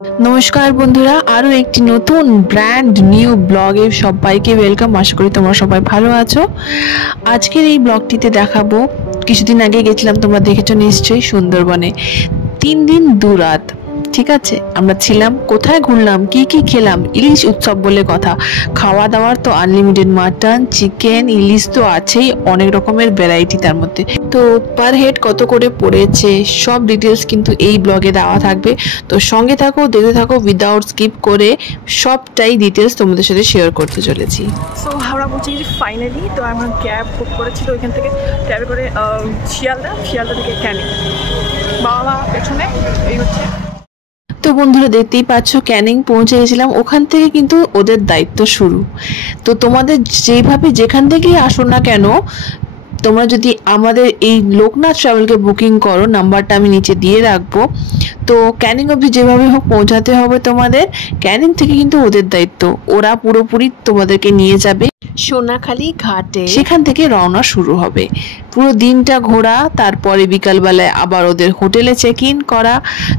নমস্কার বন্ধুরা, আরও একটি নতুন ব্র্যান্ড নিউ ব্লগে সবাইকে ওয়েলকাম। আশা করি তোমরা সবাই ভালো আছো। আজকের এই ব্লগটিতে দেখাবো, কিছুদিন আগে গেছিলাম, তোমরা দেখেছো নিশ্চয়ই, সুন্দরবনে 3 দিন 2 রাত। ঠিক আছে, আমরা ছিলাম, কোথায় ঘুরলাম, কি কি খেলাম, ইলিশ উৎসব বলে কথা। খাওয়া দাওয়ার তো আনলিমিটেড, মাটন, চিকেন, ইলিশ তো আছেই, অনেক রকমের ভ্যারাইটি তার মধ্যে। তো পার হেড কত করে পড়েছে সব ডিটেলস কিন্তু এই ব্লগে দেওয়া থাকবে। তো সঙ্গে থাকো, দেখতে থাকো উইদাউট স্কিপ করে, সবটাই ডিটেলস তোমাদের সাথে শেয়ার করতে চলেছি। সো হাওড়া পৌঁছে গেছি ফাইনালি। তো আমার ক্যাব বুক করেছিল ওইখান থেকে, ক্যাবে করে শিয়ালদা থেকে ক্যানিং, বাবা মা পেছনে, এই হচ্ছে। তো বন্ধুরা দেখতেই পাচ্ছ, ক্যানিং পৌঁছে গেছিলাম। ওখান থেকে কিন্তু ওদের দায়িত্ব শুরু। তো তোমাদের যেভাবে যেখান থেকেই আসো না কেন, তোমরা যদি আমাদের এই লোকনাথ ট্রাভেলকে বুকিং করো, নাম্বারটা আমি নিচে দিয়ে রাখবো, তো ক্যানিং অবধি যেভাবে হোক পৌঁছাতে হবে তোমাদের। ক্যানিং থেকে কিন্তু ওদের দায়িত্ব, ওরা পুরোপুরি তোমাদেরকে নিয়ে যাবে সোনাখালি ঘাটে, সেখান থেকে রওনা শুরু হবে। পুরো দিনটা ঘোরা, তারপরে বিকালবেলায় আবার ওদের হোটেলে চেক ইন করা।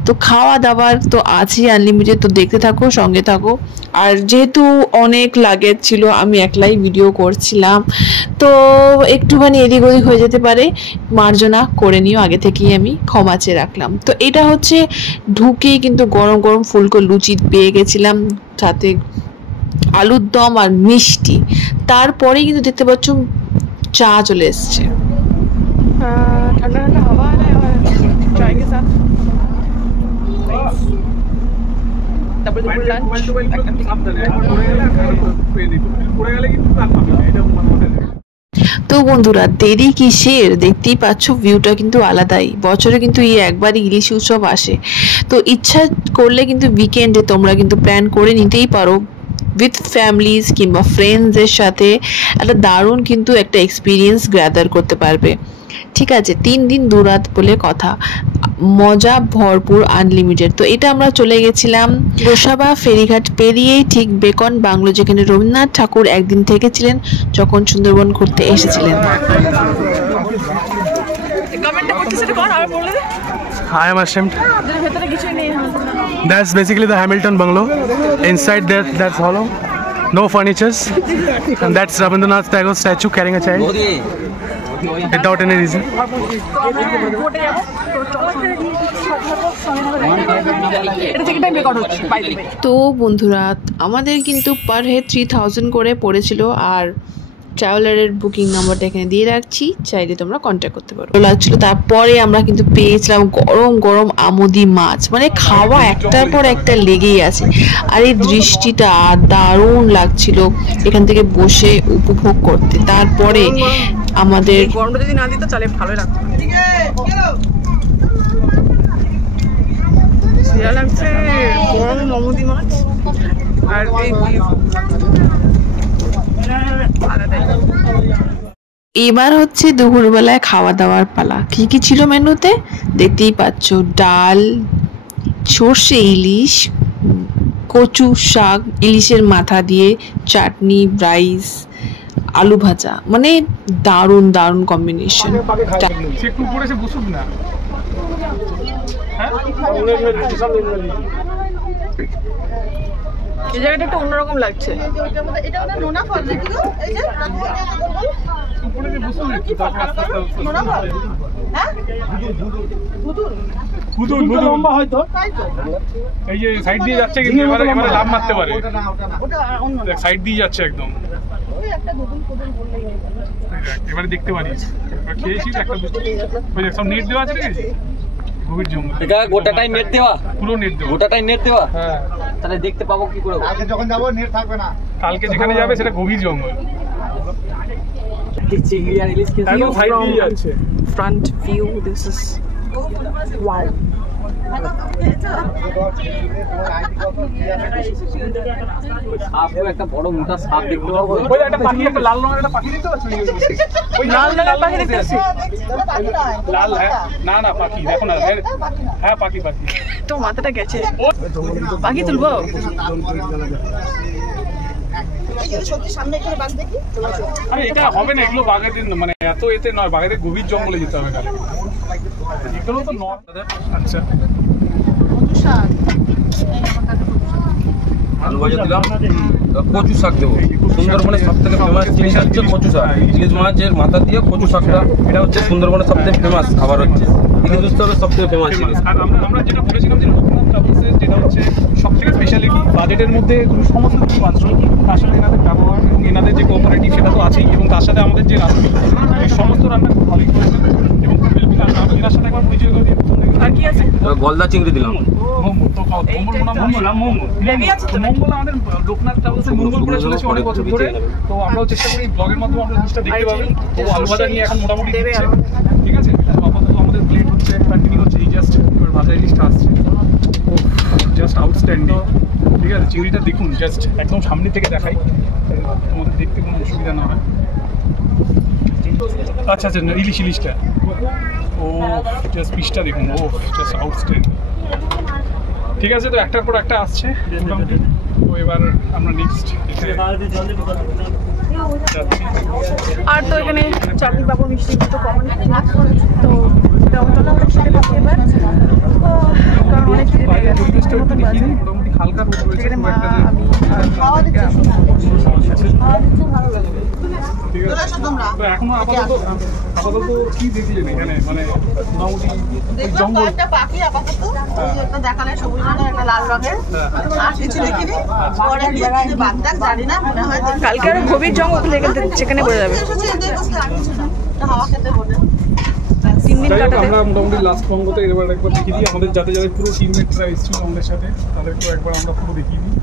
তো খাওয়া দাওয়ার তো আছেই আনলিমিটেড, তো দেখতে থাকো, সঙ্গে থাকো। আর যেহেতু অনেক লাগেজ ছিল, আমি একলাই ভিডিও করছিলাম, তো একটুখানি এদিক ওদিক হয়ে যেতে পারে, মার্জনা করে নিও, আগে থেকেই আমি ক্ষমা চেয়ে রাখলাম। তো এটা হচ্ছে ঢুকেই কিন্তু গরম গরম ফুলকো লুচি পেয়ে গেছিলাম, সাথে আলুর দম আর মিষ্টি। তারপরেই কিন্তু দেখতে পাচ্ছ চা চলে এসছে, ঠান্ডা ঠান্ডা হাওয়া চাय के साथ। তারপরে দুপুর লাঞ্চ। তো বন্ধুরা দেরি কিসের, দেখতেই পাচ্ছ ভিউটা কিন্তু আলাদাই। বছরে কিন্তু এই একবারই ইলিশ উৎসব আসে। তো ইচ্ছা করলে কিন্তু উইকেন্ডে তোমরা কিন্তু প্ল্যান করে নিতেই পারো উইথ ফ্যামিলিজ কিংবা ফ্রেন্ডসদের সাথে। একটা দারুণ কিন্তু একটা এক্সপিরিয়েন্স গ্যাদার করতে পারবে। ঠিক আছে, 3 দিন 2 রাত বলে কথা, মজা ভরপুর, আনলিমিটেড। তো এটা আমরা চলে গেছিলাম গোসাবা ফেরিঘাট পেরিয়েই ঠিক বেকন বাংলো, যেখানে রবীন্দ্রনাথ ঠাকুর একদিন থেকেছিলেন যখন সুন্দরবন ঘুরতে এসেছিলেন। I am ashamed. That's basically the Hamilton bungalow. Inside there, that's hollow. No furnitures. And that's Rabindranath Tagore statue carrying a child. Without any reason. তো বন্ধুরা আমাদের কিন্তু পার হেড 3000 করে পড়েছিল। আর ট্রাভেলারের বুকিং নাম্বারটা এখানে দিয়ে রাখছি, চাইলে তোমরা কন্ট্যাক্ট করতে পারো। লাগছিল। তারপরে আমরা কিন্তু পেয়েছিলাম গরম গরম আমুদি মাছ, মানে খাওয়া একটার পর একটা লেগেই আছে। আর এই দৃষ্টিটা দারুণ লাগছিল এখান থেকে বসে উপভোগ করতে। তারপরে আমাদের গরমটা যদি না দিত তাহলে ভালোই লাগতো। লাগছে গরম আমুদি মাছ আর এবার হচ্ছে দুপুরবেলায় খাওয়া দাওয়ার পালা। কি কি ছিল মেনুতে দেখতেই পাচ্ছ, ডাল, সর্ষে ইলিশ, কচু শাক, ইলিশের মাথা দিয়ে চাটনি, রাইস, আলু ভাজা, মানে দারুণ দারুণ কম্বিনেশন। এই জায়গাটা একটু অন্যরকম লাগছে। এই যে সাইড দিয়ে যাচ্ছে, কিন্তু এবারে লাভ মারতে পারে, সাইড দিয়ে যাচ্ছে একদম। এবারে দেখতে পারিস, খেয়েছিস একটা সব নেট দেওয়া আছে, দেখেছিস? গভীর জঙ্গল, এটা গোটাটাই নেট দেওয়া, পুরো নেট দেওয়া, গোটাটাই নেট দেওয়া। হ্যাঁ, তাহলে দেখতে পাবো কি করে? আজকে যখন যাবো নেট থাকবে না, কালকে যেখানে যাবে সেটা গভীর জঙ্গল। চিংড়ি আর ইলিশ একদম সাইড দিয়ে যাচ্ছে। Front view, this is wow. একটা বড় মোটা সাপ দেখতে পাবো। ওই একটা পাখি, একটা লাল রঙের একটা পাখি দেখতে পাচ্ছ? ওই লাল রঙের পাখি দেখতে পাচ্ছি। লাল, হ্যাঁ, না না পাখি দেখো না। হ্যাঁ পাখি, পাখি তো মাথাটা গেছে। পাখি তুলবো? আরে এটা হবে না, এগুলো বাঘেদের, মানে এত এতে নয়, বাঘেদের গভীর জঙ্গলে যেতে হবে। এগুলো তো নয়। আচ্ছা ভাজা দিলাম, কচু শাক দেবো। সুন্দরবনের সব থেকে ফেমাস জিনিস হচ্ছে কচু শাক। ইলিশ মাছের মাথা দিয়ে কচু শাকটা, এটা হচ্ছে সুন্দরবনের সব থেকে ফেমাস খাবার হচ্ছে ইলিশ উৎসবের সব থেকে ফেমাস জিনিস। আর আমরা যেটা বলেছিলাম যে লোকনাথ ট্রাভেলসের যেটা হচ্ছে সব থেকে স্পেশালিটি, বাজেটের মধ্যে সমস্ত কিছু পাচ্ছ, তার সাথে এনাদের ব্যবহার এবং এনাদের যে কোঅপারেটিভ সেটা তো আছেই, এবং তার সাথে আমাদের যে রান্না এই সমস্ত রান্না খুব ভালোই করেছেন এবং খুব হেল্পফুল। এনার সাথে একবার পরিচয় করে আর কি আছে? গলদা চিংড়ি দিলাম। মঙ্গল আমাদের লোকনাথ ট্রাভেলসের মঙ্গল করে চলেছে অনেক বছর ধরে, তো আমরাও চেষ্টা করি ব্লগের মাধ্যমে আমরা জিনিসটা দেখতে পাবেন। তো আলু ভাজা নিয়ে এখন মোটামুটি দিচ্ছে, ঠিক আছে। আপাতত আমাদের প্লেট হচ্ছে কন্টিনিউ হচ্ছে, এই জাস্ট এবার ভাজা ইলিশটা আসছে, ও জাস্ট আউটস্ট্যান্ডিং, ঠিক আছে। চিংড়িটা দেখুন, জাস্ট একদম সামনে থেকে দেখাই, তোমাদের দেখতে কোনো অসুবিধা না হয়। আচ্ছা আচ্ছা, ইলিশটা ও জাস্ট পিসটা দেখুন, ও জাস্ট আউটস্ট্যান্ডিং, ঠিক আছে। তো একটার পর একটা আসছে মোটামুটি। তো এবার আমরা নেক্সট আর তো এখানে চাটনি পাবো, মিষ্টি তো কমন, তো কারণ অনেক খিদে পেয়ে গেছে। মোটামুটি হালকা এখানে মা আমি ঠিক আছে। তো এখনো আপাতত কি দেখলেন এখানে, মানে মোটামুটি জঙ্গল পাখি আপাতত দেখালে সবুজ রঙের একটা লাল রঙের, আর কিছু দেখিনি। পরে বাগদাক জানি না, মনে হয় কালকে আরো গভীর জঙ্গল সেখানে বোঝা যাবে। হাওয়া খেতে বলে 3 দিন কাটাতে। আমরা মোটামুটি লাস্ট বঙ্গতে এবার একবার দেখিয়ে দিই আমাদের যাতে পুরো টিমমেটরা এসেছিল আমাদের সাথে, তাদেরকেও একবার আমরা পুরো দেখিয়ে দিই।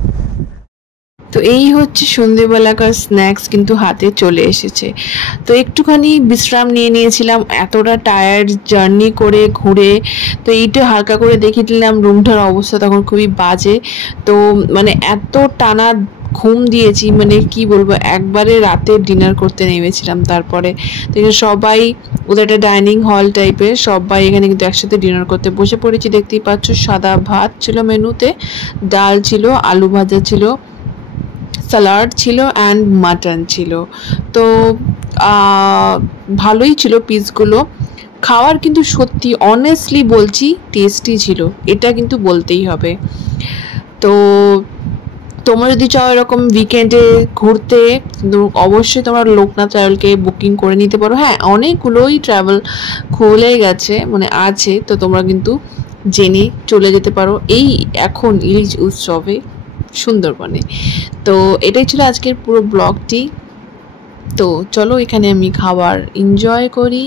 তো এই হচ্ছে সন্ধেবেলাকার স্ন্যাক্স কিন্তু হাতে চলে এসেছে। তো একটুখানি বিশ্রাম নিয়েছিলাম, এতটা টায়ার্ড জার্নি করে ঘুরে। তো এইটা হালকা করে দেখিয়ে দিলাম, রুমটার অবস্থা তখন খুবই বাজে। তো মানে এত টানা ঘুম দিয়েছি, মানে কি বলবো, একবারে রাতে ডিনার করতে নেমেছিলাম। তারপরে সবাই, ওদের একটা ডাইনিং হল টাইপের, সবাই এখানে কিন্তু একসাথে ডিনার করতে বসে পড়েছি। দেখতেই পাচ্ছ, সাদা ভাত ছিল মেনুতে, ডাল ছিল, আলু ভাজা ছিল, স্যালাড ছিল অ্যান্ড মাটন ছিল। তো ভালোই ছিল পিসগুলো। খাওয়ার কিন্তু সত্যি অনেস্টলি বলছি টেস্টি ছিল, এটা কিন্তু বলতেই হবে। তো তোমরা যদি চাও এরকম উইকেন্ডে ঘুরতে, কিন্তু অবশ্যই তোমরা লোকনাথ ট্রাভেলকে বুকিং করে নিতে পারো। হ্যাঁ, অনেকগুলোই ট্রাভেল খুলে গেছে, মানে আছে, তো তোমরা কিন্তু জেনে চলে যেতে পারো এই এখন ইলিশ উৎসবে সুন্দরবনে। তো এটাই ছিল আজকের পুরো ব্লগটি। তো চলো এখানে আমি খাবার এনজয় করি,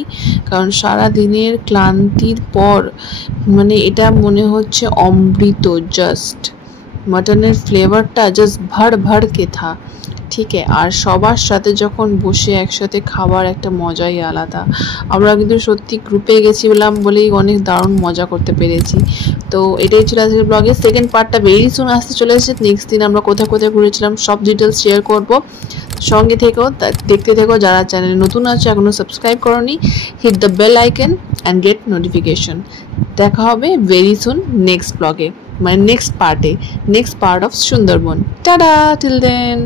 কারণ সারা দিনের ক্লান্তির পর মানে এটা মনে হচ্ছে অমৃত। জাস্ট মটনের ফ্লেভারটা জাস্ট ভর কে থা, ঠিক আছে। আর সবার সাথে যখন বসে একসাথে খাবার একটা মজাই আলাদা। আমরা কিন্তু সত্যি গ্রুপে গেছিলাম বলেই অনেক দারুণ মজা করতে পেরেছি। তো এটাই ছিল আজকের ব্লগের সেকেন্ড পার্টটা ভেরি সুন আসতে চলে এসেছে। নেক্সট দিন আমরা কোথায় কোথায় ঘুরেছিলাম সব ডিটেলস শেয়ার করব, সঙ্গে থেকো, দেখতে থেকো। যারা চ্যানেলে নতুন আছে এখনও সাবস্ক্রাইব করোনি, hit the bell icon and get notification. দেখা হবে ভেরি সুন নেক্সট ব্লগে, মানে নেক্সট পার্টে, next part of Sundarban. Tata, till then.